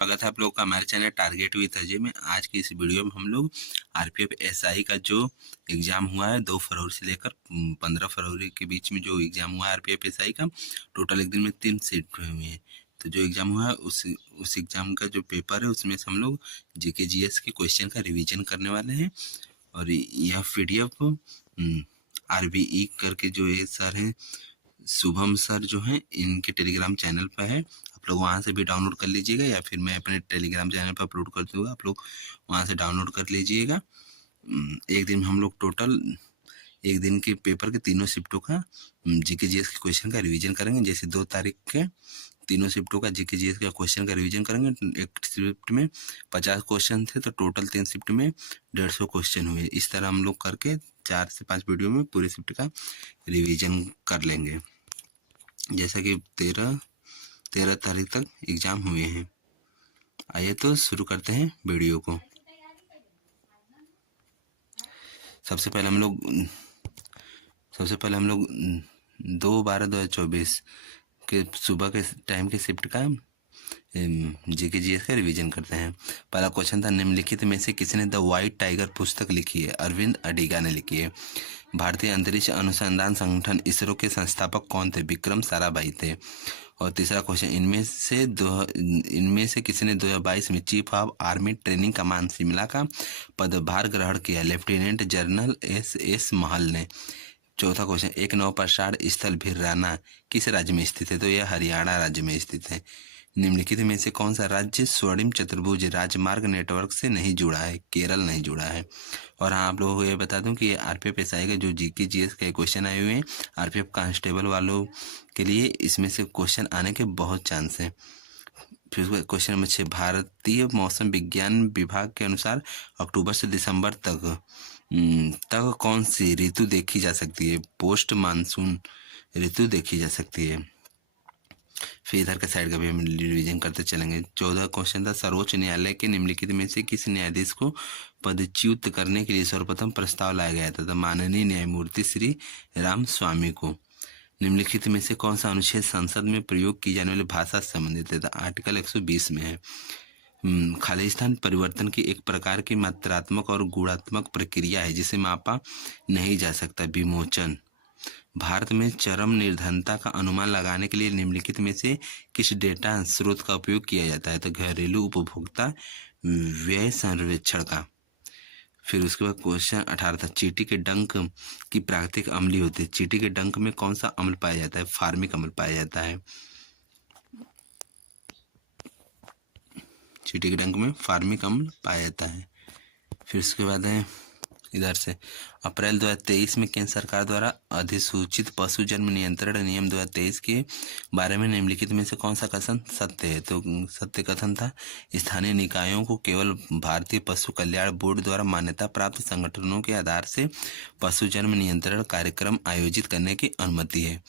स्वागत है आप लोग का हमारे चैनल टारगेट विद अजय में। आज की इस वीडियो में हम लोग आरपीएफ एसआई का जो एग्ज़ाम हुआ है 2 फरवरी से लेकर 15 फरवरी के बीच में जो एग्ज़ाम हुआ है आरपीएफ एसआई का, टोटल एक दिन में 3 शिफ्ट हुई हैं। तो जो एग्ज़ाम हुआ है उस एग्ज़ाम का जो पेपर है उसमें से हम लोग जीके जीएस के क्वेश्चन का रिविजन करने वाले हैं। और यह पीडीएफ आरबीई करके जो ये सर हैं शुभम सर जो हैं इनके टेलीग्राम चैनल पर है, आप लोग वहाँ से भी डाउनलोड कर लीजिएगा या फिर मैं अपने टेलीग्राम चैनल पर अपलोड कर दूँगा, आप लोग वहाँ से डाउनलोड कर लीजिएगा। एक दिन में हम लोग टोटल एक दिन के पेपर के तीनों शिफ्टों का जीके जीएस के क्वेश्चन का रिवीजन करेंगे। जैसे 2 तारीख के तीनों शिफ्टों का जीके जीएस का क्वेश्चन का रिवीजन करेंगे। एक शिफ्ट में 50 क्वेश्चन थे तो टोटल 3 शिफ्ट में 150 क्वेश्चन हुए। इस तरह हम लोग करके 4 से 5 वीडियो में पूरी शिफ्ट का रिवीजन कर लेंगे। जैसा कि 13 तारीख तक एग्ज़ाम हुए हैं। आइए तो शुरू करते हैं वीडियो को। सबसे पहले हम लोग 2/12/2024 के सुबह के टाइम के शिफ्ट का जीके जीएस का रिवीजन करते हैं। पहला क्वेश्चन था, निम्नलिखित में से किसने द व्हाइट टाइगर पुस्तक लिखी है? अरविंद अडिगा ने लिखी है। भारतीय अंतरिक्ष अनुसंधान संगठन इसरो के संस्थापक कौन थे? विक्रम साराभाई थे। और तीसरा क्वेश्चन, इनमें से किसने 2022 में चीफ ऑफ आर्मी ट्रेनिंग कमान शिमला का पदभार ग्रहण किया? लेफ्टिनेंट जनरल एस महल ने। चौथा क्वेश्चन, एक नौप्रसारण स्थल भिराना किस राज्य में स्थित है? तो यह हरियाणा राज्य में स्थित है। निम्नलिखित में से कौन सा राज्य स्वर्णिम चतुर्भुज राजमार्ग नेटवर्क से नहीं जुड़ा है? केरल नहीं जुड़ा है। और हाँ, आप लोगों को ये बता दूं कि आरपीएफ एसआई का जो जीके जीएस के क्वेश्चन आए हुए हैं आरपीएफ कांस्टेबल वालों के लिए, इसमें से क्वेश्चन आने के बहुत चांस हैं। फिर उसका क्वेश्चन नंबर 6, भारतीय मौसम विज्ञान विभाग के अनुसार अक्टूबर से दिसंबर तक कौन सी ऋतु देखी जा सकती है? पोस्ट मानसून ऋतु देखी जा सकती है। फिर इधर के साइड का भी हम रिवीजन करते चलेंगे। 14 क्वेश्चन था, सर्वोच्च न्यायालय के निम्नलिखित में से किस न्यायाधीश को पदच्युत करने के लिए सर्वप्रथम प्रस्ताव लाया गया था? तो माननीय न्यायमूर्ति श्री राम स्वामी को। निम्नलिखित में से कौन सा अनुच्छेद संसद में प्रयोग की जाने वाली भाषा से संबंधित है? तो आर्टिकल 120 में है। खालिस्तान परिवर्तन की एक प्रकार की मात्रात्मक और गुणात्मक प्रक्रिया है जिसे मापा नहीं जा सकता। विमोचन। भारत में चरम निर्धनता का अनुमान लगाने के लिए निम्नलिखित में से किस डेटा स्रोत का उपयोग किया जाता है? तो घरेलू उपभोक्ता व्यय सर्वेक्षण का। फिर उसके बाद क्वेश्चन 18 था, चींटी के डंक की प्राकृतिक अम्ल होती है। चींटी के डंक में कौन सा अम्ल पाया जाता है? फार्मिक अम्ल पाया जाता है। चींटी के डंक में फार्मिक अम्ल पाया जाता है। फिर उसके बाद है इधर से, अप्रैल 2023 में केंद्र सरकार द्वारा अधिसूचित पशु जन्म नियंत्रण नियम 2023 के बारे में निम्नलिखित में से कौन सा कथन सत्य है? तो सत्य कथन था, स्थानीय निकायों को केवल भारतीय पशु कल्याण बोर्ड द्वारा मान्यता प्राप्त संगठनों के आधार से पशु जन्म नियंत्रण कार्यक्रम आयोजित करने की अनुमति है।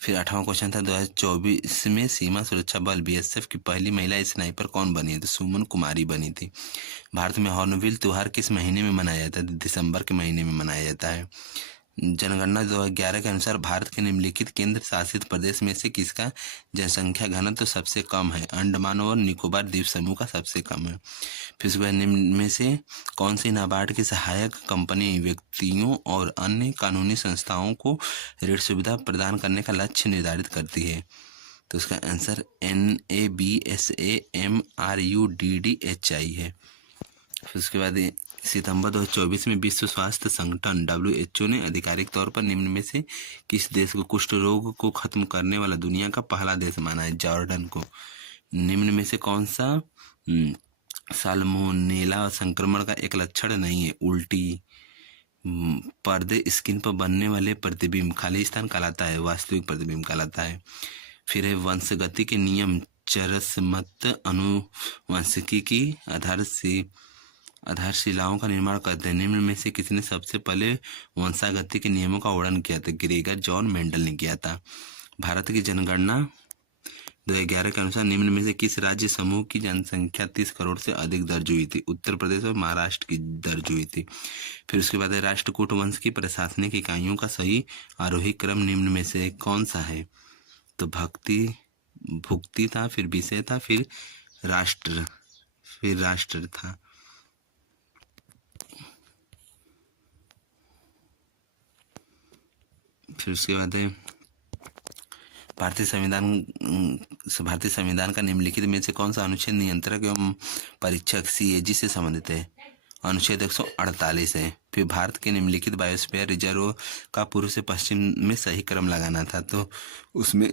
फिर 8वां क्वेश्चन था, 2024 में सीमा सुरक्षा बल बीएसएफ की पहली महिला स्नाइपर कौन बनी है? तो सुमन कुमारी बनी थी। भारत में हॉर्नबिल त्योहार किस महीने में मनाया जाता है? दिसंबर के महीने में मनाया जाता है। जनगणना 2011 के अनुसार भारत के निम्नलिखित केंद्र शासित प्रदेश में से किसका जनसंख्या घनत्व सबसे कम है? अंडमान और निकोबार द्वीप समूह का सबसे कम है। फिर उसके बाद निम्न में से कौन सी नाबार्ड की सहायक कंपनी व्यक्तियों और अन्य कानूनी संस्थाओं को ऋण सुविधा प्रदान करने का लक्ष्य निर्धारित करती है? तो उसका आंसर NABSAMRUDDHI है। फिर उसके बाद सितंबर 2024 में विश्व स्वास्थ्य संगठन WHO ने आधिकारिक तौर पर निम्न में से किस देश को कुष्ठ रोग को खत्म करने वाला दुनिया का पहला देश माना है? जॉर्डन को। निम्न में से कौन सा साल्मोनेला संक्रमण का एक लक्षण नहीं है? उल्टी। पर्दे स्किन पर बनने वाले प्रतिबिंब खालिस्तान कहलाता है? वास्तविक प्रतिबिंब कहलाता है। फिर है वंशगति के नियम चरसमत अनुवंशिकी की आधारशिलाओं का निर्माण करते हैं। निम्न में से किसने सबसे पहले वंशागति के नियमों का वर्णन किया था? ग्रेगर जॉन मेंडल ने किया था। भारत की जनगणना 2011 के अनुसार निम्न में से किस राज्य समूह की जनसंख्या 30 करोड़ से अधिक दर्ज हुई थी? उत्तर प्रदेश और महाराष्ट्र की दर्ज हुई थी। फिर उसके बाद है राष्ट्रकूट वंश की प्रशासनिक इकाइयों का सही आरोही क्रम निम्न में से कौन सा है? तो भुक्ति था, फिर विषय था, फिर राष्ट्र, फिर राष्ट्र था। फिर उसके बाद है भारतीय संविधान का निम्नलिखित में से कौन सा अनुच्छेद नियंत्रक एवं परीक्षक सीएजी से संबंधित है? अनुच्छेद 148 है। फिर भारत के निम्नलिखित बायोस्फीयर रिजर्व का पूर्व से पश्चिम में सही क्रम लगाना था, तो उसमें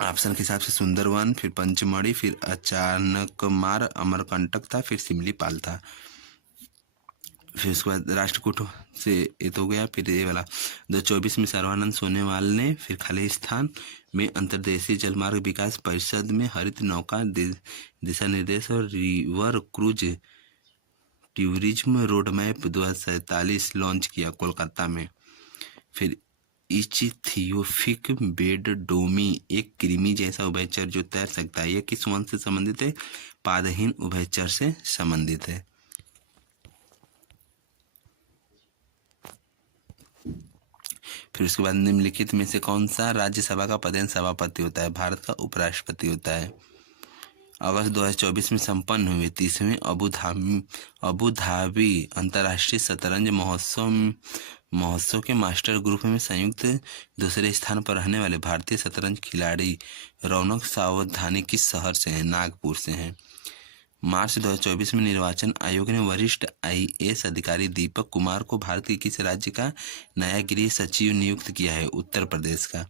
ऑप्शन के हिसाब से सुंदरवन, फिर पंचमढ़ी, फिर अचानकमार, अमरकंटक था, फिर सिमलीपाल था। फिर उसके बाद राष्ट्रकूट से ये तो हो गया। फिर ये वाला 2024 में सर्वानंद सोनोवाल ने फिर खालिस्तान में अंतर्देशीय जलमार्ग विकास परिषद में हरित नौका दिशा निर्देश और river cruise tourism road map 2047 launch किया कोलकाता में। फिर इचिथियोफिक बेड डोमी एक कृमि जैसा उभयचर जो तैर सकता है, यह किस वंश से संबंधित है? पादहीन उभयचर से संबंधित है। फिर उसके बाद निम्नलिखित में से कौन सा राज्यसभा का पदेन सभापति होता है? भारत का उपराष्ट्रपति होता है। अगस्त 2024 में संपन्न हुए 30वें अबू धाबी अंतर्राष्ट्रीय शतरंज महोत्सव के मास्टर ग्रुप में संयुक्त दूसरे स्थान पर रहने वाले भारतीय शतरंज खिलाड़ी रौनक सावधानी किस शहर से हैं? नागपुर से हैं। मार्च 2024 में निर्वाचन आयोग ने वरिष्ठ आईएएस अधिकारी दीपक कुमार को भारत के किस राज्य का नया गृह सचिव नियुक्त किया है? उत्तर प्रदेश का।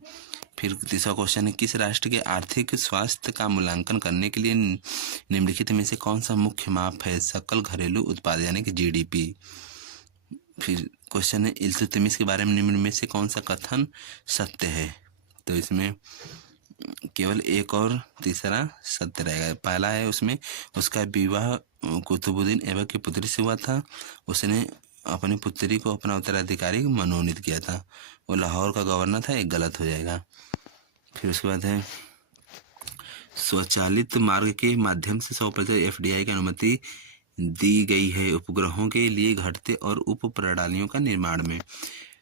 फिर तीसरा क्वेश्चन है, किस राष्ट्र के आर्थिक स्वास्थ्य का मूल्यांकन करने के लिए निम्नलिखित में से कौन सा मुख्य माप है? सकल घरेलू उत्पाद यानी कि जीडीपी। फिर क्वेश्चन है, इल्तुतमिश के बारे में निम्न में से कौन सा कथन सत्य है? तो इसमें केवल एक और तीसरा सत्य रहेगा। पहला है उसमें उसका विवाह कुतुबुद्दीन ऐबक की पुत्री से हुआ था। उसने अपनी पुत्री को अपना उत्तराधिकारी मनोनीत किया था। वो लाहौर का गवर्नर था, एक गलत हो जाएगा। फिर उसके बाद है स्वचालित मार्ग के माध्यम से 100% एफडीआई की अनुमति दी गई है उपग्रहों के लिए घटते और उप प्रणालियों का निर्माण में।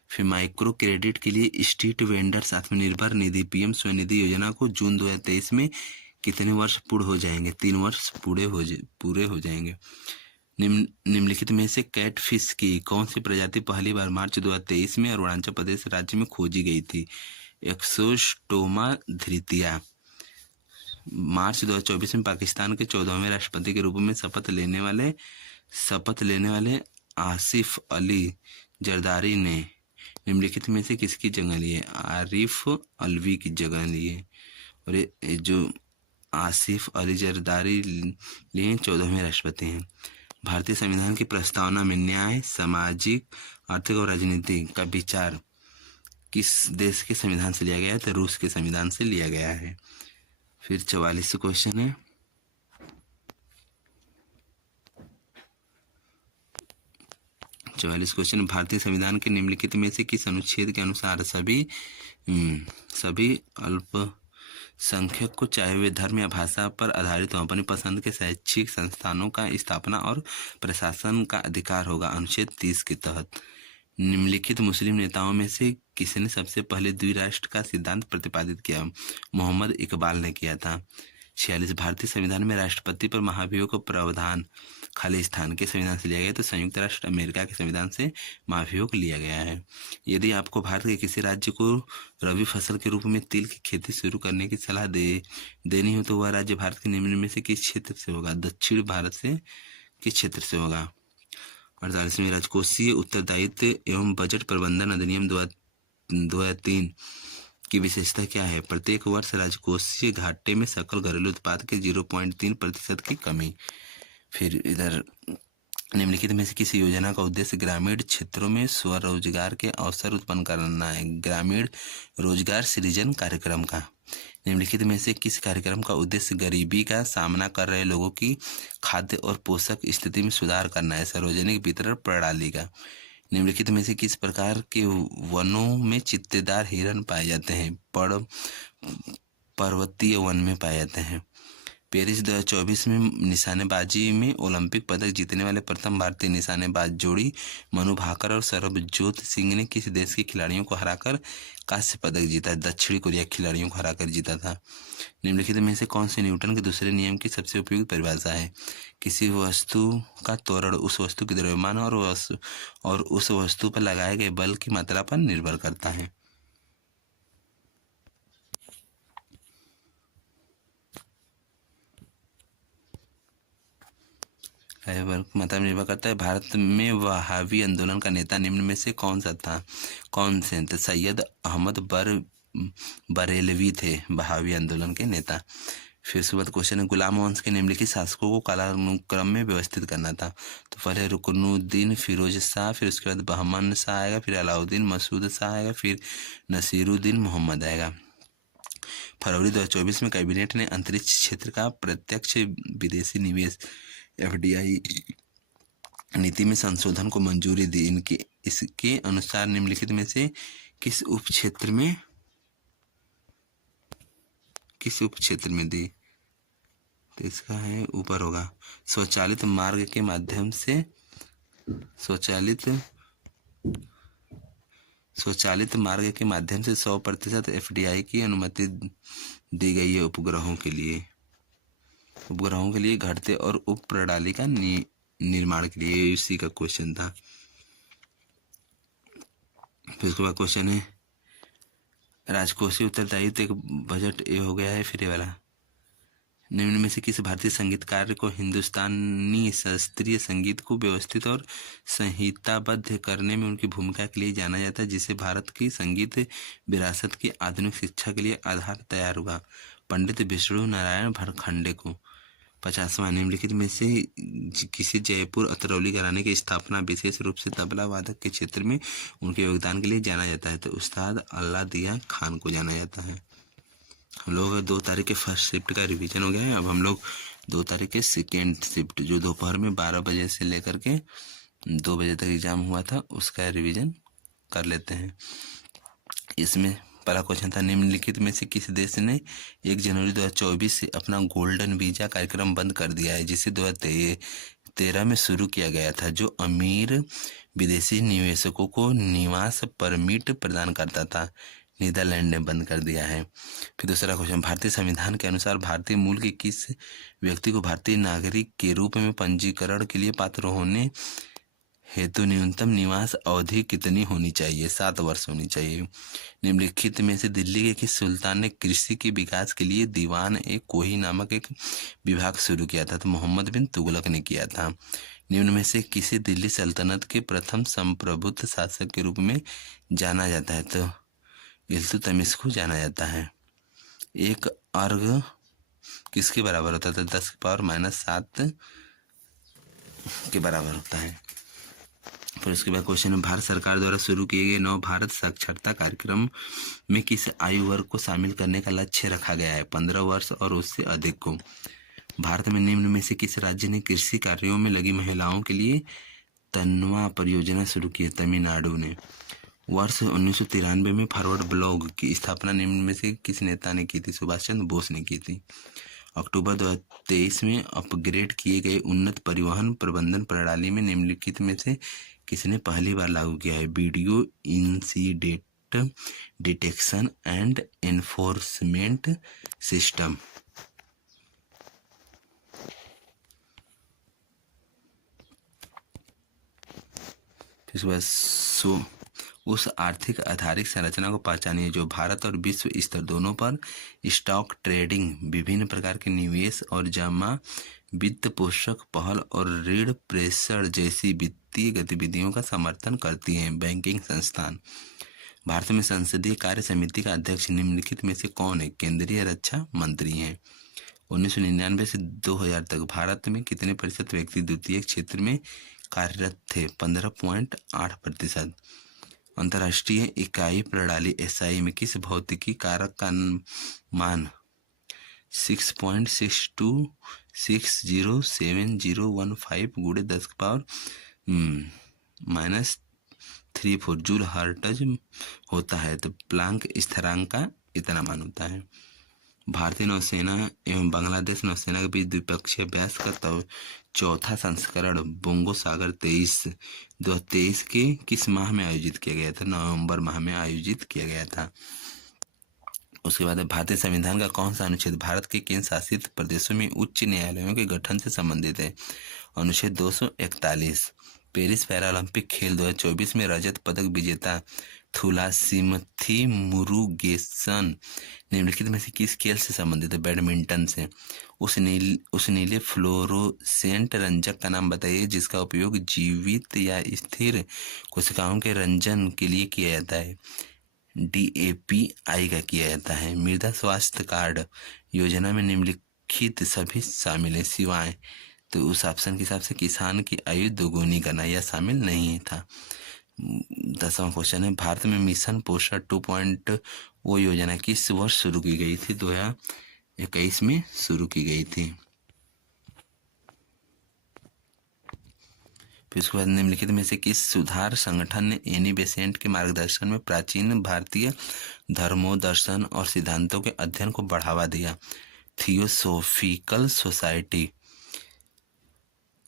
फिर माइक्रो क्रेडिट के लिए street vendors Atmanirbhar Nidhi PM Svanidhi योजना को जून 2023 में कितने वर्ष पूर्ण हो जाएंगे? 3 वर्ष पूरे हो जाएंगे। निम्नलिखित में से कैटफिश की कौन सी प्रजाति पहली बार मार्च 2023 में अरुणाचल प्रदेश राज्य में खोजी गई थी? एक्सोस्टोमा धृतिया। मार्च 2024 में पाकिस्तान के 14वें राष्ट्रपति के रूप में शपथ लेने वाले आसिफ अली जरदारी ने निम्नलिखित में से किसकी जगह ली है? आरिफ अलवी की जगह ली है। और ये जो आसिफ अली जरदारी लिए 14वें राष्ट्रपति हैं। भारतीय संविधान की प्रस्तावना में न्याय, सामाजिक, आर्थिक और राजनीति का विचार किस देश के संविधान से लिया गया है? तो रूस के संविधान से लिया गया है। फिर 44 क्वेश्चन है, भारतीय संविधान के निम्नलिखित में से किस अनुच्छेद के अनुसार सभी अल्पसंख्यक को चाहे वे धर्म या भाषा पर आधारित हो अपनी पसंद के शैक्षिक संस्थानों का स्थापना और प्रशासन का अधिकार होगा? अनुच्छेद 30 के तहत। निम्नलिखित मुस्लिम नेताओं में से किसने सबसे पहले द्विराष्ट्र का सिद्धांत प्रतिपादित किया? मोहम्मद इकबाल ने किया था। 46 भारतीय संविधान में राष्ट्रपति पर महाभियोग का प्रावधान खालिस्तान के संविधान से लिया गया, तो संयुक्त राष्ट्र अमेरिका के संविधान से महाभियोग लिया गया है। यदि आपको भारत के किसी राज्य को रबी फसल के रूप में तिल की खेती शुरू करने की सलाह देनी हो तो वह राज्य भारत के निम्न में से किस क्षेत्र से होगा? दक्षिण भारत से किस क्षेत्र से होगा? 48वें राजकोषीय उत्तरदायित्व एवं बजट प्रबंधन अधिनियम 2003 की विशेषता क्या है? प्रत्येक वर्ष राजकोषीय घाटे में सकल घरेलू उत्पाद के 0.3% की कमी। फिर इधर निम्नलिखित में से किसी योजना का उद्देश्य ग्रामीण क्षेत्रों में स्वरोजगार के अवसर उत्पन्न करना है? ग्रामीण रोजगार सृजन कार्यक्रम का। निम्नलिखित में से किस कार्यक्रम का उद्देश्य गरीबी का सामना कर रहे लोगों की खाद्य और पोषक स्थिति में सुधार करना है? सार्वजनिक वितरण प्रणाली का। निम्नलिखित में से किस प्रकार के वनों में चित्तेदार हिरण पाए जाते हैं? पर्वतीय वन में पाए जाते हैं। पेरिस 2024 में निशानेबाजी में ओलंपिक पदक जीतने वाले प्रथम भारतीय निशानेबाज जोड़ी मनु भाकर और सरबजोत सिंह ने किस देश के खिलाड़ियों को हराकर कांस्य पदक जीता? दक्षिण कोरिया के खिलाड़ियों को हराकर जीता था। निम्नलिखित में से कौन से न्यूटन के दूसरे नियम की सबसे उपयुक्त परिभाषा है? किसी वस्तु का त्वरण उस वस्तु के द्रव्यमान और उस वस्तु पर लगाए गए बल की मात्रा पर निर्भर करता है। मतलब निर्भर करता है। भारत में वहाबी आंदोलन का नेता निम्न में से कौन से थे? सैयद अहमद बरेलवी थे वहाबी आंदोलन के नेता। फिर उसके बाद क्वेश्चन है, गुलाम वंश के निम्नलिखित शासकों को कालानुक्रम में व्यवस्थित करना था। तो पहले रुकनुद्दीन फिरोज शाह, फिर उसके बाद बहमन शाह आएगा, फिर अलाउद्दीन मसूद शाह आएगा, फिर नसीरुद्दीन मोहम्मद आएगा। फरवरी 2024 में कैबिनेट ने अंतरिक्ष क्षेत्र का प्रत्यक्ष विदेशी निवेश FDI नीति में संशोधन को मंजूरी दी। इसके अनुसार निम्नलिखित में से किस उप क्षेत्र में दी? तो इसका है ऊपर होगा। स्वचालित मार्ग के माध्यम से 100% FDI की अनुमति दी गई है उपग्रहों के लिए घटते और उप प्रणाली का निर्माण के लिए। इसी का क्वेश्चन था। फिर उसके बाद क्वेश्चन है, राजकोषीय उत्तरदायित्व एक बजट ये हो गया है। फिर ये वाला, निम्न में से किस भारतीय संगीतकार को हिंदुस्तानी शास्त्रीय संगीत को व्यवस्थित और संहिताबद्ध करने में उनकी भूमिका के लिए जाना जाता है, जिससे भारत की संगीत विरासत की आधुनिक शिक्षा के लिए आधार तैयार हुआ? पंडित विष्णु नारायण भरखंडे को। 50वां, निम्नलिखित में से किसी जयपुर अतरौली घराने की स्थापना विशेष रूप से तबला वादक के क्षेत्र में उनके योगदान के लिए जाना जाता है? तो उस्ताद अल्लादिया खान को जाना जाता है। हम लोग 2 तारीख के फर्स्ट शिफ्ट का रिवीजन हो गया है। अब हम लोग 2 तारीख के सेकेंड शिफ्ट, जो दोपहर में 12 बजे से लेकर के 2 बजे तक एग्जाम हुआ था, उसका रिवीजन कर लेते हैं। इसमें पहला क्वेश्चन था, निम्नलिखित में से किस देश ने 1 जनवरी 2024 से अपना गोल्डन वीजा कार्यक्रम बंद कर दिया है, जिसे 2013 में शुरू किया गया था, जो अमीर विदेशी निवेशकों को निवास परमिट प्रदान करता था? नीदरलैंड ने बंद कर दिया है। फिर दूसरा क्वेश्चन, भारतीय संविधान के अनुसार भारतीय मूल के किस व्यक्ति को भारतीय नागरिक के रूप में पंजीकरण के लिए पात्र होने हेतु न्यूनतम निवास अवधि कितनी होनी चाहिए? 7 वर्ष होनी चाहिए। निम्नलिखित में से दिल्ली के किस सुल्तान ने कृषि के विकास के लिए दीवान ए कोही नामक एक विभाग शुरू किया था? तो मोहम्मद बिन तुगलक ने किया था। निम्न में से किसे दिल्ली सल्तनत के प्रथम संप्रभुत्व शासक के रूप में जाना जाता है? तो इल्तुतमिश को जाना जाता है। एक अर्घ किसके बराबर होता है? तो 10⁻⁷ के बराबर होता है। फिर उसके बाद क्वेश्चन है, भारत सरकार द्वारा शुरू किए गए नव भारत साक्षरता कार्यक्रम में किस आयु वर्ग को शामिल करने का लक्ष्य रखा गया है? 15 वर्ष और उससे अधिक को। भारत में निम्न में से किस राज्य ने कृषि कार्यों में लगी महिलाओं के लिए तन्वा परियोजना शुरू की है? तमिलनाडु ने। वर्ष 1993 में फॉरवर्ड ब्लॉग की स्थापना निम्न में से किस नेता ने की थी? सुभाष चंद्र बोस ने की थी। अक्टूबर 2023 में अपग्रेड किए गए उन्नत परिवहन प्रबंधन प्रणाली में निम्नलिखित में से किसने पहली बार लागू किया है? Video incident detection and enforcement system. इसके बाद उस आर्थिक आधारित संरचना को पहचानिए जो भारत और विश्व स्तर दोनों पर स्टॉक ट्रेडिंग, विभिन्न प्रकार के निवेश और जमा वित्त पोषक पहल और ऋण प्रेषण जैसी वित्तीय गतिविधियों का समर्थन करती हैं। बैंकिंग संस्थान। भारत में संसदीय कार्य समिति का अध्यक्ष निम्नलिखित में से कौन है? केंद्रीय रक्षा मंत्री हैं। 1999 से 2000 तक भारत में कितने प्रतिशत व्यक्ति द्वितीय क्षेत्र में कार्यरत थे? 15.8%। अंतर्राष्ट्रीय इकाई प्रणाली SI में किस भौतिकी कारक का मान 6.62607015 × 10⁻³ जूल हर्ट्ज होता है? तो प्लांक स्थिरांक का इतना मान होता है। भारतीय नौसेना एवं बांग्लादेश नौसेना के बीच द्विपक्षीय अभ्यास का चौथा संस्करण बोंगो सागर 2023 के किस माह में आयोजित किया गया था? नवंबर माह में आयोजित किया गया था। उसके बाद भारतीय संविधान का कौन सा अनुच्छेद भारत के केंद्र शासित प्रदेशों में उच्च न्यायालयों के गठन से संबंधित है? अनुच्छेद 241। पेरिस पैरालंपिक खेल 2024 में रजत पदक विजेता थुलासिमथी मुरुगेसन निम्नलिखित में से किस खेल से संबंधित है? बैडमिंटन से। उस नीले फ्लोरोसेंट रंजक का नाम बताइए जिसका उपयोग जीवित या स्थिर कोशिकाओं के रंजन के लिए किया जाता है। DAPI का किया जाता है। मृदा स्वास्थ्य कार्ड योजना में निम्नलिखित सभी शामिल है सिवाय, तो उस ऑप्शन के हिसाब से किसान की आयु दोगुनी करना यह शामिल नहीं था। 10वां क्वेश्चन है भारत में मिशन पोषण 2.0 योजना किस वर्ष शुरू की गई थी? 2021 में शुरू की गई थी। फिर उसके बाद निम्नलिखित में से किस सुधार संगठन ने एनी बेसेंट के मार्गदर्शन में प्राचीन भारतीय धर्मों, दर्शन और सिद्धांतों के अध्ययन को बढ़ावा दिया? Theosophical society.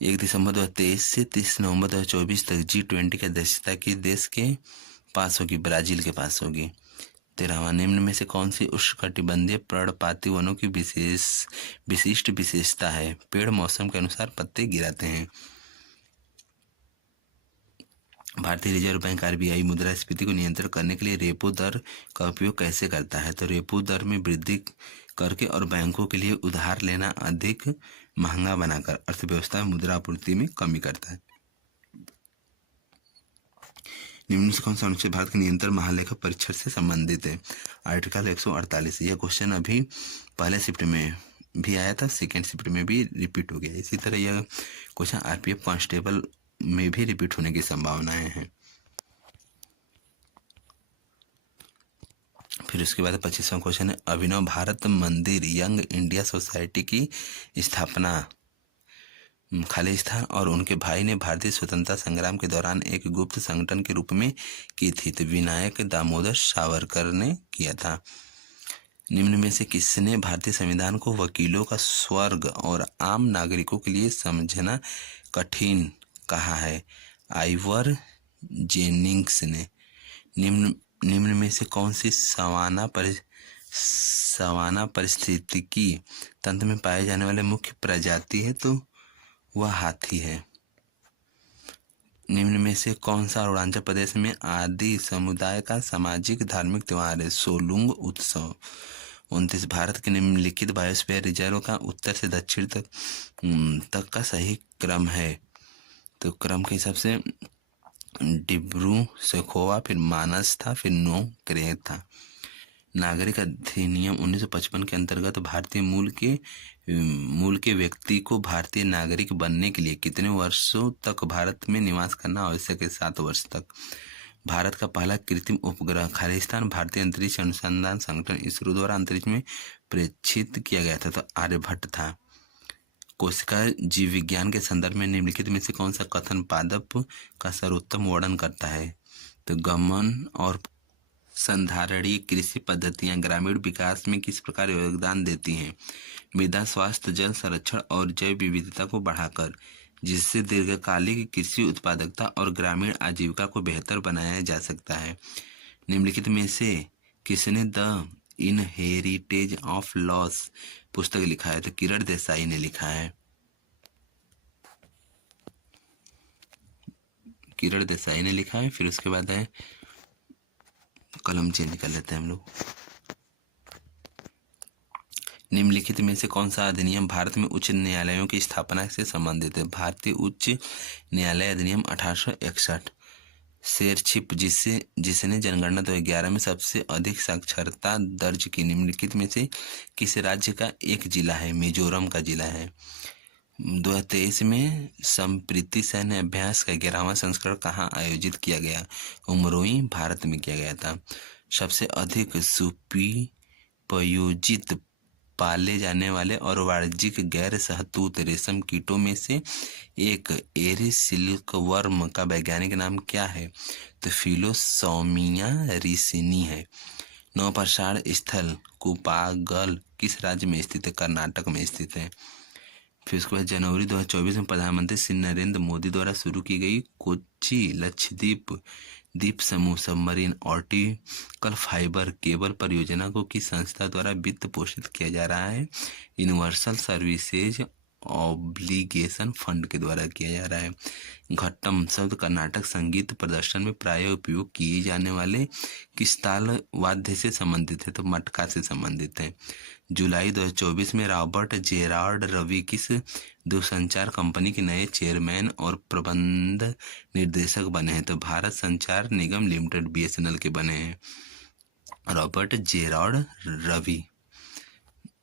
1 दिसंबर 2023 से 30 नवंबर 2024 तक G20 की अध्यक्षता की देश के पास होगी? ब्राजील के पास होगी। 13वां निम्न में से कौन सी उष्णकटिबंधीय पर्णपाती वनों की विशिष्ट विशेषता है? पेड़ मौसम के अनुसार पत्ते गिराते हैं। भारतीय रिजर्व बैंक RBI मुद्रास्फीति को नियंत्रित करने के लिए रेपो दर का उपयोग कैसे करता है? तो रेपो दर में वृद्धि करके और बैंकों के लिए उधार लेना अधिक महंगा बनाकर अर्थव्यवस्था में मुद्रा आपूर्ति में कमी करता है। निम्न से कौन सा अनुच्छेद भारत के नियंत्रण महालेखा परीक्षण से संबंधित है? आर्टिकल 148। यह क्वेश्चन अभी पहले शिफ्ट में भी आया था, सेकेंड शिफ्ट में भी रिपीट हो गया। इसी तरह यह क्वेश्चन RPF कांस्टेबल में भी रिपीट होने की संभावनाएं हैं। फिर उसके बाद 25वां क्वेश्चन है अभिनव भारत मंदिर यंग इंडिया सोसाइटी की स्थापना खाली स्थान और उनके भाई ने भारतीय स्वतंत्रता संग्राम के दौरान एक गुप्त संगठन के रूप में की थी? तो विनायक दामोदर सावरकर ने किया था। निम्न में से किसने भारतीय संविधान को वकीलों का स्वर्ग और आम नागरिकों के लिए समझना कठिन कहा है? आइवर जेनिंग्स ने। निम्न में से कौन सी सवाना परिस्थितिकी तंत्र में पाए जाने वाले मुख्य प्रजाति है? तो वह हाथी है। निम्न में से कौन सा अरुणाचल प्रदेश में आदि समुदाय का सामाजिक धार्मिक त्योहार है? सोलुंग उत्सव। 29 भारत के निम्नलिखित बायोस्फीयर रिजर्व का उत्तर से दक्षिण तक का सही क्रम है? तो क्रम के हिसाब से डिब्रू सखोवा, फिर मानस था, फिर नो क्रेग था। नागरिक अधिनियम 1955 के अंतर्गत भारतीय मूल के व्यक्ति को भारतीय नागरिक बनने के लिए कितने वर्षों तक भारत में निवास करना आवश्यक है? 7 वर्ष तक। भारत का पहला कृत्रिम उपग्रह खालिस्तान भारतीय अंतरिक्ष अनुसंधान संगठन इसरो द्वारा अंतरिक्ष में प्रेक्षित किया गया था? तो आर्यभट्ट था। कोशिका जीव विज्ञान के संदर्भ में निम्नलिखित में से कौन सा कथन पादप का सर्वोत्तम वर्णन करता है? तो गमन और संधारणीय कृषि पद्धतियां ग्रामीण विकास में किस प्रकार योगदान देती हैं? मृदा स्वास्थ्य, जल संरक्षण और जैव विविधता को बढ़ाकर, जिससे दीर्घकालिक कृषि उत्पादकता और ग्रामीण आजीविका को बेहतर बनाया जा सकता है। निम्नलिखित में से किसने द इनहेरिटेज ऑफ लॉस पुस्तक लिखा है? तो किरण देसाई ने लिखा है। किरण देसाई ने लिखा है। फिर उसके बाद है कलम चेंज कर लेते हैं हम लोग। निम्नलिखित में से कौन सा अधिनियम भारत में उच्च न्यायालयों की स्थापना से संबंधित है? भारतीय उच्च न्यायालय अधिनियम 1861। शेरशिप जिसने जनगणना 2011 में सबसे अधिक साक्षरता दर्ज की, निम्नलिखित में से किस राज्य का एक जिला है? मिजोरम का जिला है। 2023 में संप्रीति सैन्य अभ्यास का 11वां संस्करण कहाँ आयोजित किया गया? उमरोई, भारत में किया गया था। सबसे अधिक सुपयोजित पाले जाने वाले और वाणिज्यिक गैर शहतूत रेशम कीटों में से एक एरी सिल्कवर्म का वैज्ञानिक नाम क्या है? तो फिलोसोमिया रिसिनी है। नौप्रसारण स्थल कूपागल किस राज्य में स्थित है? कर्नाटक में स्थित है। फिर उसके बाद जनवरी 2024 में प्रधानमंत्री श्री नरेंद्र मोदी द्वारा शुरू की गई कोच्चि लक्षद्वीप द्वीप समूह सबमरीन ऑप्टिकल फाइबर केबल परियोजना को किस संस्था द्वारा वित्त पोषित किया जा रहा है? यूनिवर्सल सर्विसेज ऑब्लिगेशन फंड के द्वारा किया जा रहा है। घट्टम शब्द कर्नाटक संगीत प्रदर्शन में प्रायः उपयोग किए जाने वाले किस ताल वाद्य से संबंधित है? तो मटका से संबंधित है। जुलाई 2024 में रॉबर्ट जेरार्ड रवि किस दूरसंचार कंपनी के नए चेयरमैन और प्रबंध निर्देशक बने हैं? तो भारत संचार निगम लिमिटेड BSNL के बने हैं रॉबर्ट जेरार्ड रवि।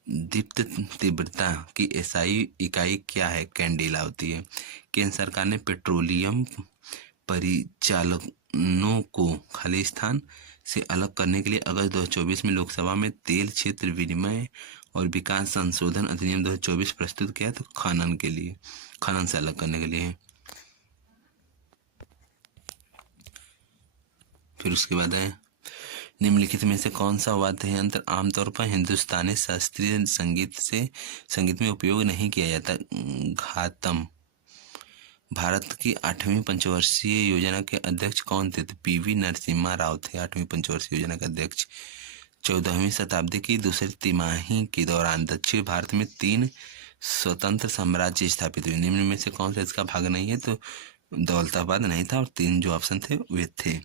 दीप्त तीव्रता की SI इकाई क्या है? कैंडिला होती है। केंद्र सरकार ने पेट्रोलियम परिचालनों को खालिस्तान से अलग करने के लिए अगस्त 2024 में लोकसभा में तेल क्षेत्र विनिमय और विकास संशोधन अधिनियम 2024 प्रस्तुत किया। तो खनन के लिए, खनन से अलग करने के लिए। फिर उसके बाद है निम्नलिखित में से कौन सा वाद्य यंत्र आमतौर पर हिंदुस्तानी शास्त्रीय संगीत में उपयोग नहीं किया जाता? घातम। भारत की 8वीं पंचवर्षीय योजना के अध्यक्ष कौन थे? तो PV नरसिम्हा राव थे 8वीं पंचवर्षीय योजना के अध्यक्ष। 14वीं शताब्दी की दूसरी तिमाही के दौरान दक्षिण भारत में 3 स्वतंत्र साम्राज्य स्थापित हुए। निम्न में से कौन सा इसका भाग नहीं है? तो दौलताबाद नहीं था और 3 जो ऑप्शन थे वे थे।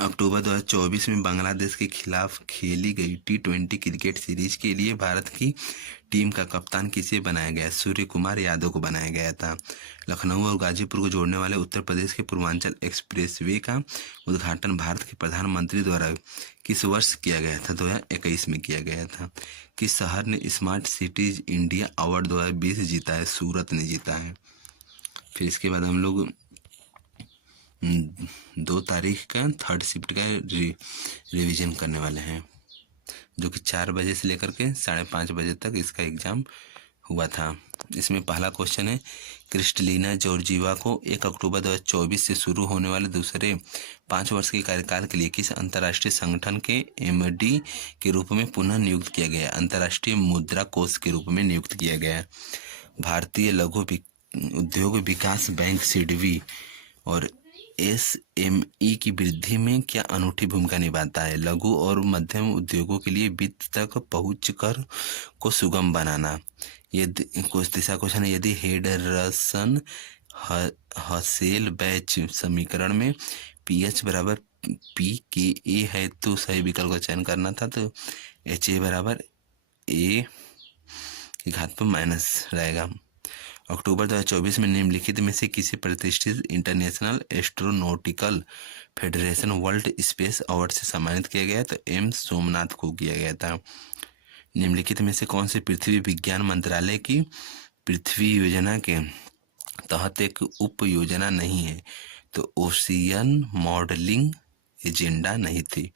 अक्टूबर 2024 में बांग्लादेश के खिलाफ खेली गई T20 क्रिकेट सीरीज के लिए भारत की टीम का कप्तान किसे बनाया गया? सूर्य कुमार यादव को बनाया गया था। लखनऊ और गाजीपुर को जोड़ने वाले उत्तर प्रदेश के पूर्वांचल एक्सप्रेसवे का उद्घाटन भारत के प्रधानमंत्री द्वारा किस वर्ष किया गया था? 2021 में किया गया था। किस शहर ने स्मार्ट सिटीज इंडिया अवार्ड 2020 जीता है? सूरत ने जीता है। फिर इसके बाद हम लोग 2 तारीख का 3rd शिफ्ट का रिवीजन करने वाले हैं, जो कि 4 बजे से लेकर के 5:30 बजे तक इसका एग्जाम हुआ था। इसमें पहला क्वेश्चन है क्रिस्टलिना जॉर्जीवा को 1 अक्टूबर 2024 से शुरू होने वाले दूसरे 5 वर्ष के कार्यकाल के लिए किस अंतर्राष्ट्रीय संगठन के MD के रूप में पुनः नियुक्त किया गया? अंतर्राष्ट्रीय मुद्रा कोष के रूप में नियुक्त किया गया। भारतीय लघु उद्योग विकास बैंक SIDBI और SME की वृद्धि में क्या अनूठी भूमिका निभाता है? लघु और मध्यम उद्योगों के लिए वित्त तक पहुंच कर को सुगम बनाना। यदि तीसरा क्वेश्चन है यदि हेडरसन हसेल बैच समीकरण में pH बराबर pKa है तो सही विकल्प का चयन करना था। तो HA बराबर A की घात पर माइनस रहेगा। अक्टूबर 2024 में निम्नलिखित में से किसी प्रतिष्ठित international astronautical federation world space award से सम्मानित किया गया? तो M सोमनाथ को किया गया था। निम्नलिखित में से कौन सी पृथ्वी विज्ञान मंत्रालय की पृथ्वी योजना के तहत एक उप योजना नहीं है? तो ओशियन मॉडलिंग एजेंडा नहीं थी।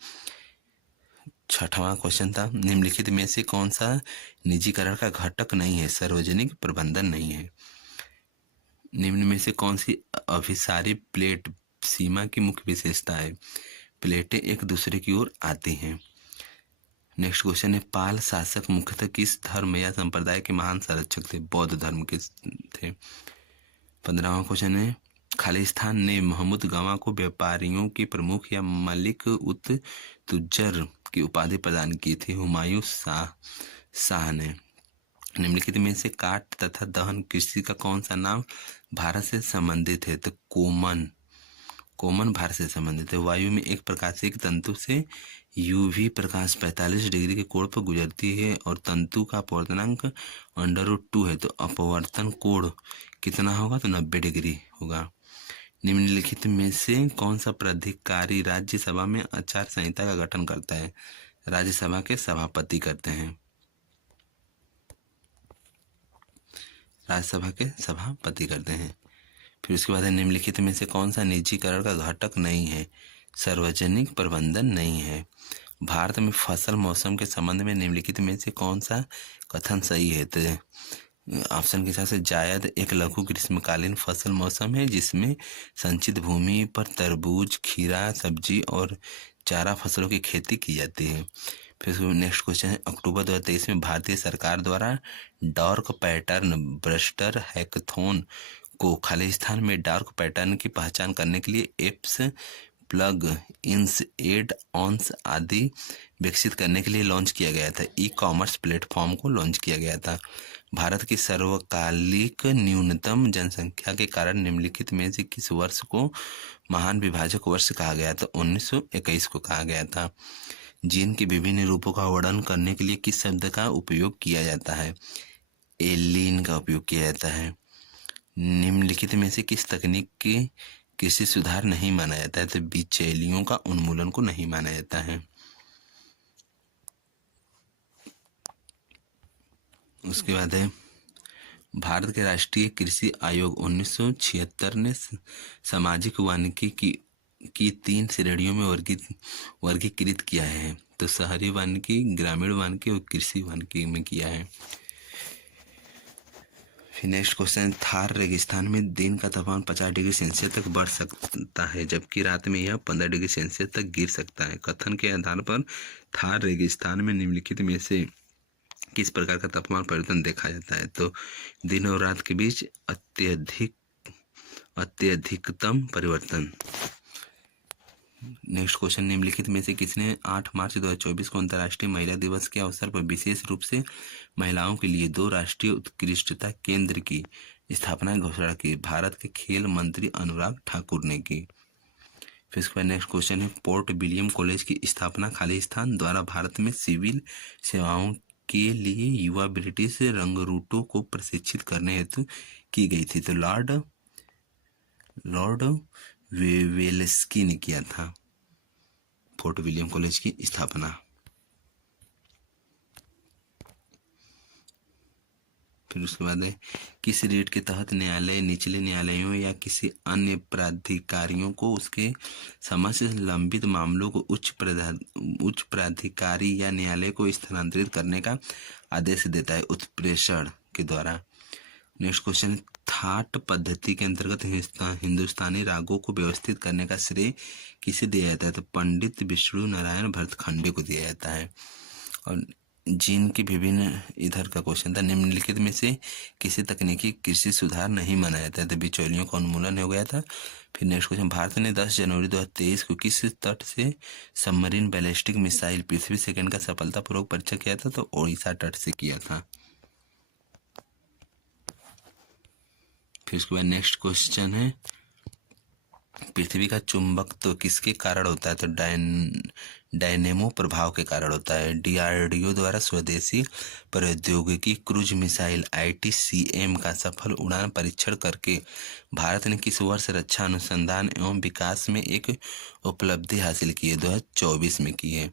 6वां क्वेश्चन था निम्नलिखित में से कौन सा निजीकरण का घटक नहीं है? सार्वजनिक प्रबंधन नहीं है। निम्न में से कौन सी अभिसारी प्लेट सीमा की मुख्य विशेषता है? प्लेटें एक दूसरे की ओर आती हैं। नेक्स्ट क्वेश्चन है पाल शासक मुख्यतः किस धर्म या संप्रदाय के महान संरक्षक थे? बौद्ध धर्म के थे। 15वां क्वेश्चन है खालिस्तान ने महमूद गवां को व्यापारियों के प्रमुख या मलिक उत तुज्जर की उपाधि प्रदान की थी? हुमायूं शाह ने। निम्नलिखित में से काट तथा दहन कृषि का कौन सा नाम भारत से संबंधित है? तो कोमन भारत से संबंधित है। वायु में एक प्रकाशिक तंतु से UV प्रकाश 45 डिग्री के कोण पर गुजरती है और तंतु का अपवर्तनांक √2 है। तो अपवर्तन कोण कितना होगा? तो 90 डिग्री होगा। निम्नलिखित में से कौन सा प्राधिकारी राज्यसभा में आचार संहिता का गठन करता है? राज्यसभा के सभापति करते हैं। राज्यसभा के सभापति करते हैं। फिर उसके बाद निम्नलिखित में से कौन सा निजीकरण का घटक नहीं है? सार्वजनिक प्रबंधन नहीं है। भारत में फसल मौसम के संबंध में निम्नलिखित में से कौन सा कथन सही है? तो ऑप्शन के हिसाब से जायद एक लघु ग्रीष्मकालीन फसल मौसम है जिसमें संचित भूमि पर तरबूज, खीरा, सब्जी और चारा फसलों की खेती की जाती है। फिर नेक्स्ट क्वेश्चन है, अक्टूबर 2023 में भारतीय सरकार द्वारा डार्क पैटर्न ब्रस्टर हैकथॉन को खालिस्तान में डार्क पैटर्न की पहचान करने के लिए एप्स, प्लग इन्स, एड ऑन्स आदि विकसित करने के लिए लॉन्च किया गया था। ई कॉमर्स प्लेटफॉर्म को लॉन्च किया गया था। भारत की सर्वकालिक न्यूनतम जनसंख्या के कारण निम्नलिखित में से किस वर्ष को महान विभाजक वर्ष कहा गया था? 1921 को कहा गया था। जीन के विभिन्न रूपों का वर्णन करने के लिए किस शब्द का उपयोग किया जाता है? एलिन का उपयोग किया जाता है। निम्नलिखित में से किस तकनीक के कृषि सुधार नहीं माना जाता है? तो बिचौलियों का उन्मूलन को नहीं माना जाता है। उसके बाद है, भारत के राष्ट्रीय कृषि आयोग 1976 ने सामाजिक वानिकी की 3 श्रेणियों में वर्गीकृत किया है। तो शहरी वानिकी, ग्रामीण वानिकी और कृषि वानिकी में किया है। फिर नेक्स्ट क्वेश्चन, थार रेगिस्तान में दिन का तापमान 50 डिग्री सेल्सियस तक बढ़ सकता है जबकि रात में यह 15 डिग्री सेल्सियस तक गिर सकता है। कथन के आधार पर थार रेगिस्तान में निम्नलिखित में से किस प्रकार का तापमान परिवर्तन देखा जाता है? तो दिन और रात के बीच अत्यधिकतम परिवर्तन। नेक्स्ट क्वेश्चन, निम्नलिखित में से किसने 8 मार्च 2024 को अंतर्राष्ट्रीय महिला दिवस के अवसर पर विशेष रूप से महिलाओं के लिए 2 राष्ट्रीय उत्कृष्टता केंद्र की स्थापना की घोषणा की? भारत के खेल मंत्री अनुराग ठाकुर ने की। फिर इसके बाद नेक्स्ट क्वेश्चन है, पोर्ट विलियम कॉलेज की स्थापना खालिस्तान द्वारा भारत में सिविल सेवाओं के लिए युवा ब्रिटिश रंगरूटों को प्रशिक्षित करने हेतु की गई थी। तो लॉर्ड वेलेस्की ने किया था फोर्ट विलियम कॉलेज की स्थापना। फिर उसके बाद है, किस रेट के तहत न्यायालय निचले न्यायालयों या किसी अन्य प्राधिकारियों को उसके समस्त लंबित मामलों को उच्च प्राधिकारी या न्यायालय को स्थानांतरित करने का आदेश देता है? उत्प्रेषण के द्वारा। नेक्स्ट क्वेश्चन, थाट पद्धति के अंतर्गत हिंदुस्तानी रागों को व्यवस्थित करने का श्रेय किसे दिया जाता है? तो पंडित विष्णु नारायण भरतखंडे को दिया जाता है। और जीन के विभिन्न, इधर का क्वेश्चन था, निम्नलिखित में से किसी तकनीकी कृषि सुधार नहीं माना जाता है? तो बिचौलियों का उन्मूलन हो गया था। फिर नेक्स्ट क्वेश्चन, भारत ने 10 जनवरी 2023 को किस तट से सबमरीन बैलिस्टिक मिसाइल पृथ्वी सेकंड का सफलतापूर्वक परीक्षण किया था? तो ओडिशा तट से किया था। फिर उसके बाद नेक्स्ट क्वेश्चन है, पृथ्वी का चुंबकत्व किसके कारण होता है? तो डायनेमो प्रभाव के कारण होता है। डीआरडीओ द्वारा स्वदेशी प्रौद्योगिकी क्रूज मिसाइल ITCM का सफल उड़ान परीक्षण करके भारत ने किस वर्ष रक्षा अनुसंधान एवं विकास में एक उपलब्धि हासिल की है? 2024 में की है।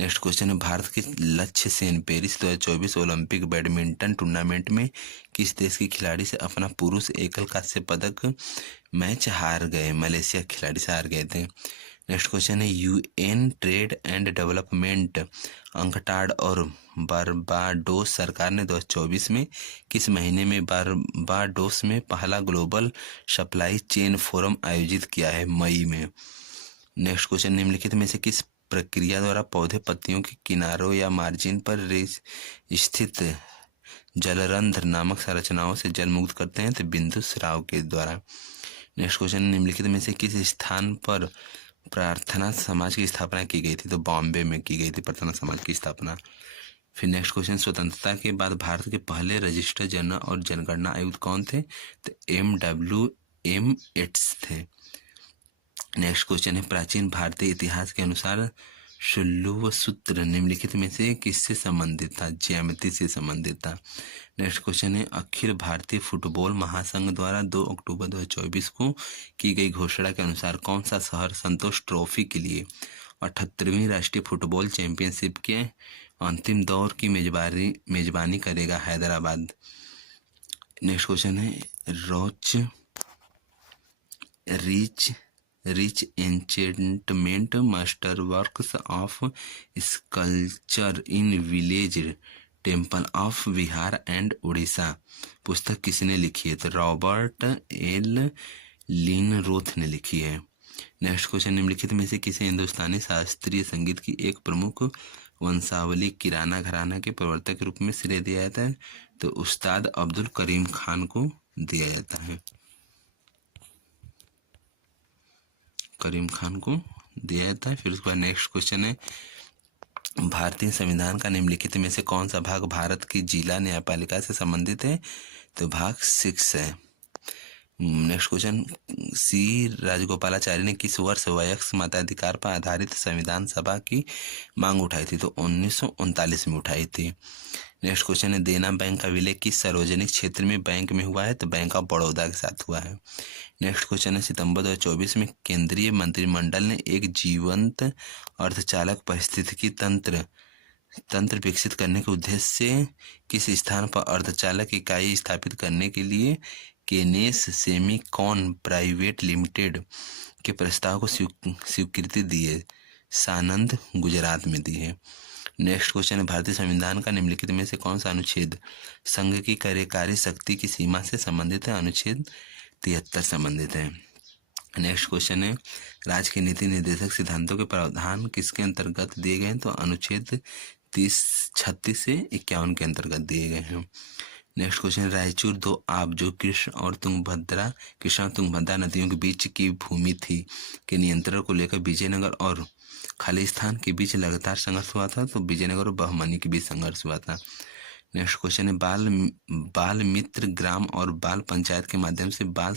नेक्स्ट क्वेश्चन है, भारत के लक्ष्य Sen Paris 2024 Olympic badminton tournament में किस देश के खिलाड़ी से अपना पुरुष एकल कांस्य पदक मैच हार गए? मलेशिया खिलाड़ी से हार गए थे। नेक्स्ट क्वेश्चन है, UN trade and development UNCTAD और बारबाडोस सरकार ने 2024 में किस महीने में बारबाडोस में पहला ग्लोबल सप्लाई चेन फोरम आयोजित किया है? मई में। नेक्स्ट क्वेश्चन, निम्नलिखित में से किस प्रक्रिया द्वारा पौधे पत्तियों के किनारों या मार्जिन पर स्थित जलरंध्र नामक संरचनाओं से जल मुक्त करते हैं? तो बिंदु स्राव के द्वारा। नेक्स्ट क्वेश्चन, निम्नलिखित में से किस स्थान पर प्रार्थना समाज की स्थापना की गई थी? तो बॉम्बे में की गई थी प्रार्थना समाज की स्थापना। फिर नेक्स्ट क्वेश्चन, स्वतंत्रता के बाद भारत के पहले रजिस्टर जनरल और जनगणना आयुक्त कौन थे? तो MWM एट्स थे। नेक्स्ट क्वेश्चन है, प्राचीन भारतीय इतिहास के अनुसार शुल्लव सूत्र निम्नलिखित में से किससे संबंधित था? ज्यामिति से संबंधित था। नेक्स्ट क्वेश्चन है, अखिल भारतीय फुटबॉल महासंघ द्वारा 2 अक्टूबर 2024 को की गई घोषणा के अनुसार कौन सा शहर संतोष ट्रॉफी के लिए 78वीं राष्ट्रीय फुटबॉल चैंपियनशिप के अंतिम दौर की मेजबानी करेगा? हैदराबाद। नेक्स्ट क्वेश्चन है, rich enchantment masterworks of sculpture in village temple of Bihar and Orissa पुस्तक किसने लिखी है? तो रॉबर्ट एल लिनरोथ ने लिखी है। नेक्स्ट क्वेश्चन, निम्नलिखित में से किसे हिंदुस्तानी शास्त्रीय संगीत की एक प्रमुख वंशावली किराना घराना के प्रवर्तक के रूप में श्रेय दिया जाता है? तो उस्ताद अब्दुल करीम खान को दिया जाता है। करीम खान को दिया जाता है। फिर उसके बाद नेक्स्ट क्वेश्चन है, भारतीय संविधान का निम्नलिखित में से कौन सा भाग भारत की जिला न्यायपालिका से संबंधित है? तो भाग 6 है। नेक्स्ट क्वेश्चन, सी राजगोपालाचारी ने किस वर्ष वयस्क मताधिकार पर आधारित संविधान सभा की मांग उठाई थी? तो 1939 में उठाई थी। नेक्स्ट क्वेश्चन है, देना बैंक का विलय किस सार्वजनिक क्षेत्र में बैंक में हुआ है? तो बैंक ऑफ बड़ौदा के साथ हुआ है। नेक्स्ट क्वेश्चन है, सितंबर 2024 में केंद्रीय मंत्रिमंडल ने एक जीवंत अर्धचालक पारिस्थितिकी तंत्र विकसित करने के उद्देश्य से किस स्थान पर अर्धचालक इकाई स्थापित करने के लिए केनेस सेमीकॉन प्राइवेट लिमिटेड के प्रस्ताव को स्वीकृति दी है? सानंद, गुजरात में दी है। नेक्स्ट क्वेश्चन है, भारतीय संविधान का निम्नलिखित में से कौन सा अनुच्छेद संघ की कार्यकारी शक्ति की सीमा से संबंधित है? अनुच्छेद 73 संबंधित है। नेक्स्ट क्वेश्चन है, राज्य के नीति निर्देशक सिद्धांतों के प्रावधान किसके अंतर्गत दिए गए हैं? तो अनुच्छेद 36 से 51 के अंतर्गत दिए गए हैं। नेक्स्ट क्वेश्चन, रायचूर 2 आप जो कृष्ण और तुंगभद्रा नदियों के बीच की भूमि थी के नियंत्रण को लेकर विजयनगर और खालिस्तान के बीच लगातार संघर्ष हुआ था? तो विजयनगर और बहमनी के बीच संघर्ष हुआ था। नेक्स्ट क्वेश्चन है, बाल मित्र ग्राम और बाल पंचायत के माध्यम से बाल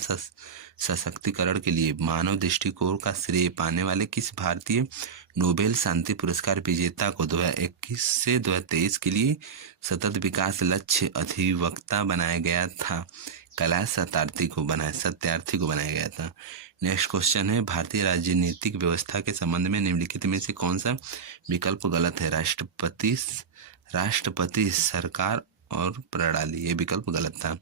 सशक्तिकरण के लिए मानव दृष्टिकोण का श्रेय पाने वाले किस भारतीय नोबेल शांति पुरस्कार विजेता को 2021 से 2023 के लिए सतत विकास लक्ष्य अधिवक्ता बनाया गया था? कैलाश सत्यार्थी को बनाया गया था। नेक्स्ट क्वेश्चन है, भारतीय राजनीतिक व्यवस्था के संबंध में निम्नलिखित में से कौन सा विकल्प गलत है? राष्ट्रपति, सरकार और प्रणाली, ये विकल्प गलत था।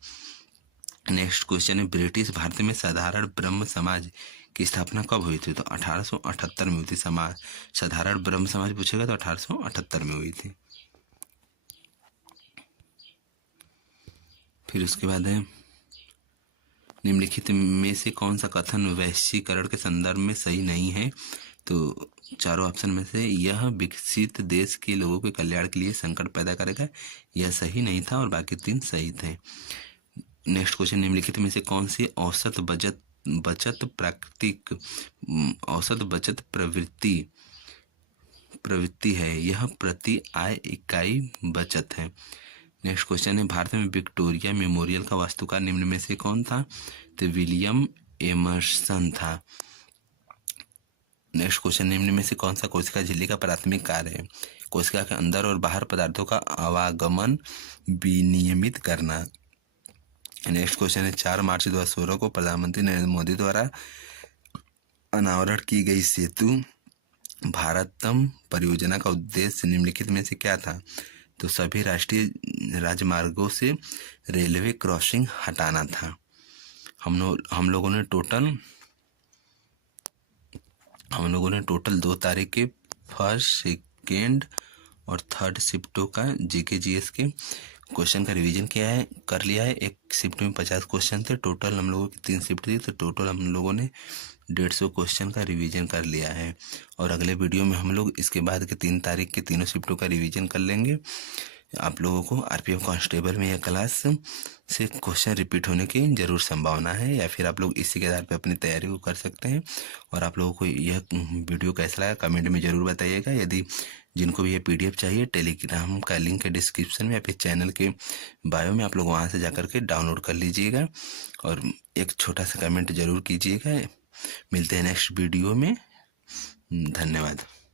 नेक्स्ट क्वेश्चन है, ब्रिटिश भारत में साधारण ब्रह्म समाज की स्थापना कब हुई थी? तो 1878 में हुई थी। साधारण ब्रह्म समाज पूछेगा तो 1878 में हुई थी। फिर उसके बाद है, निम्नलिखित में से कौन सा कथन वैश्वीकरण के संदर्भ में सही नहीं है? तो चारों ऑप्शन में से यह विकसित देश के लोगों के कल्याण के लिए संकट पैदा करेगा, यह सही नहीं था और बाकी 3 सही थे। नेक्स्ट क्वेश्चन, निम्नलिखित में से कौन सी औसत बचत प्रवृत्ति है? यह प्रति आय इकाई बचत है। नेक्स्ट क्वेश्चन है, भारत में विक्टोरिया मेमोरियल का वास्तुकार निम्न में से कौन था? तो विलियम एमर्सन था। नेक्स्ट क्वेश्चन, निम्न में से कौन सा कोशिका झिल्ली का प्राथमिक कार्य है? कोशिका के अंदर और बाहर पदार्थों का आवागमन विनियमित करना। नेक्स्ट क्वेश्चन है, 4 मार्च 2016 को प्रधानमंत्री नरेंद्र मोदी द्वारा अनावरण की गई सेतु भारतम परियोजना का उद्देश्य निम्नलिखित में से क्या था? तो सभी राष्ट्रीय राजमार्गों से रेलवे क्रॉसिंग हटाना था। हम लोगों ने टोटल 2 तारीख के फर्स्ट, सेकेंड और थर्ड शिफ्टों का जीके जीएस के क्वेश्चन का रिवीजन कर लिया है। एक शिफ्ट में 50 क्वेश्चन थे, टोटल हम लोगों की 3 शिफ्ट थी, तो टोटल हम लोगों ने 150 क्वेश्चन का रिवीजन कर लिया है। और अगले वीडियो में हम लोग इसके बाद के 3 तारीख के तीनों शिफ्टों का रिवीजन कर लेंगे। आप लोगों को आरपीएफ कांस्टेबल में यह क्लास से क्वेश्चन रिपीट होने की ज़रूर संभावना है, या फिर आप लोग इसी के आधार पर अपनी तैयारी को कर सकते हैं। और आप लोगों को यह वीडियो कैसा लगा कमेंट में ज़रूर बताइएगा। यदि जिनको भी ये पीडीएफ चाहिए, टेलीग्राम का लिंक है डिस्क्रिप्शन में या फिर चैनल के बायो में, आप लोग वहाँ से जाकर के डाउनलोड कर लीजिएगा और एक छोटा सा कमेंट ज़रूर कीजिएगा। मिलते हैं नेक्स्ट वीडियो में। धन्यवाद।